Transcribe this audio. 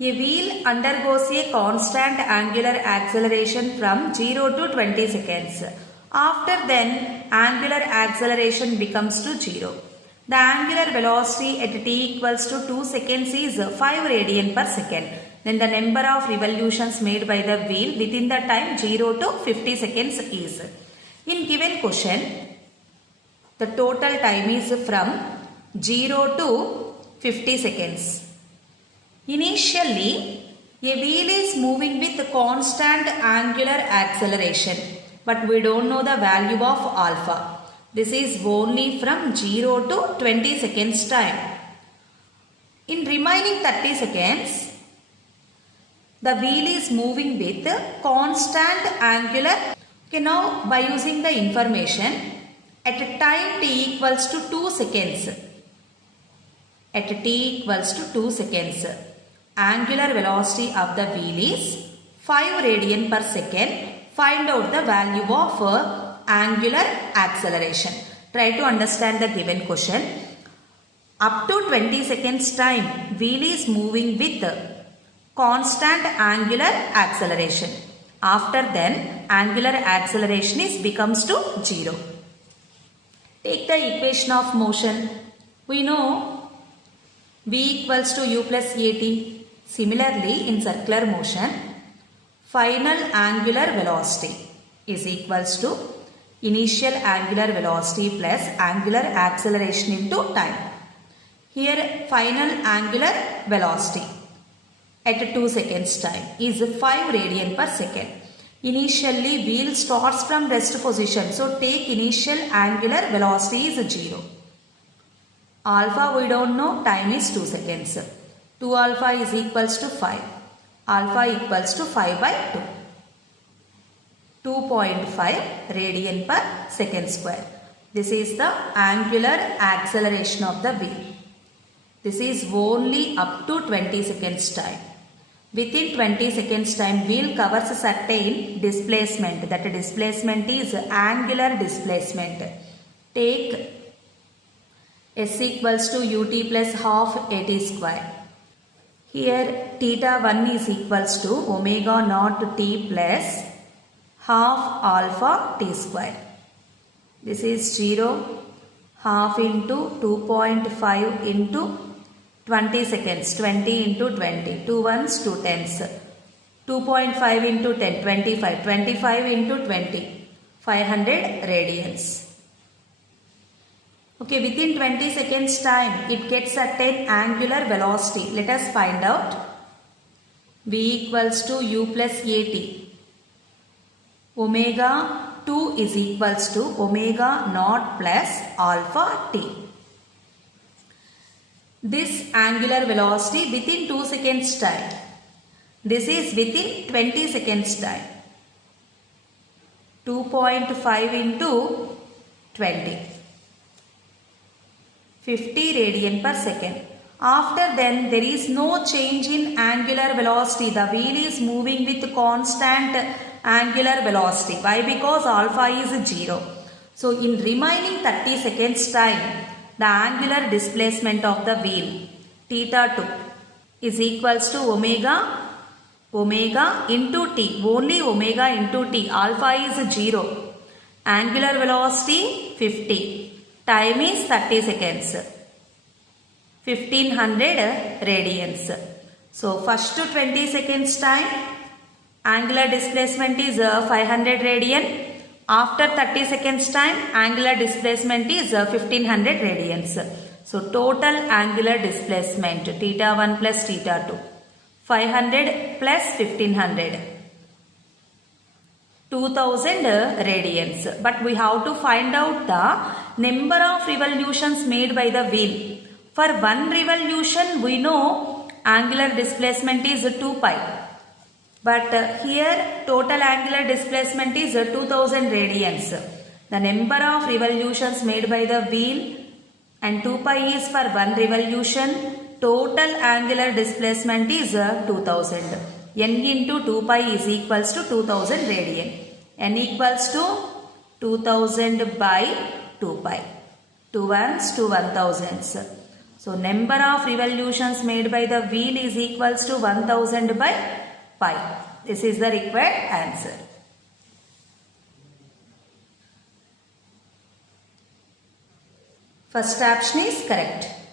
A wheel undergoes a constant angular acceleration from 0 to 20 seconds. After then, angular acceleration becomes to 0. The angular velocity at t equals to 2 seconds is 5 radian per second. Then the number of revolutions made by the wheel within the time 0 to 50 seconds is. In given question, the total time is from 0 to 50 seconds. Initially, a wheel is moving with constant angular acceleration, but we don't know the value of alpha. This is only from 0 to 20 seconds time. In remaining 30 seconds, the wheel is moving with constant angular. Okay, now by using the information, at time t equals to 2 seconds, at t equals to 2 seconds, angular velocity of the wheel is 5 radian per second. Find out the value of angular acceleration. Try to understand the given question. Up to 20 seconds time, wheel is moving with constant angular acceleration. After then, angular acceleration becomes to 0. Take the equation of motion. We know v equals to u plus at. Similarly, in circular motion, final angular velocity is equals to initial angular velocity plus angular acceleration into time. Here, final angular velocity at 2 seconds time is 5 radian per second. Initially, wheel starts from rest position. So, take initial angular velocity is 0. Alpha we don't know, time is 2 seconds. 2 alpha is equals to 5. Alpha equals to 5 by 2. 2.5 radian per second square. This is the angular acceleration of the wheel. This is only up to 20 seconds time. Within 20 seconds time, wheel covers a certain displacement. That displacement is angular displacement. Take S equals to ut plus half at square. Here theta 1 is equals to omega naught t plus half alpha t square. This is 0, half into 2.5 into 20 seconds, 20 into 20, 2 ones, 2 tens, 2.5 into 10, 25, 25 into 20, 500 radians. Okay, within 20 seconds time, it gets certain angular velocity. Let us find out. V equals to u plus at. Omega 2 is equals to omega naught plus alpha t. This angular velocity within 2 seconds time. This is within 20 seconds time. 2.5 into 20. 50 radian per second. After then, there is no change in angular velocity. The wheel is moving with constant angular velocity. Why? Because alpha is 0. So, in remaining 30 seconds time, the angular displacement of the wheel, theta 2, is equals to omega into t. Only omega into t. Alpha is 0. Angular velocity 50. Time is 30 seconds. 1500 radians. So, first to 20 seconds time, angular displacement is 500 radian. After 30 seconds time, angular displacement is 1500 radians. So, total angular displacement theta 1 plus theta 2. 500 plus 1500. 2000 radians. But we have to find out the number of revolutions made by the wheel. For one revolution, we know angular displacement is 2 pi. But here total angular displacement is 2000 radians. The number of revolutions made by the wheel and 2 pi is for one revolution. Total angular displacement is 2000. N into 2 pi is equals to 2000 radian. N equals to 2000 by 2 pi. 2 ones, 2 1000s. So number of revolutions made by the wheel is equals to 1000 by pi. This is the required answer. First option is correct.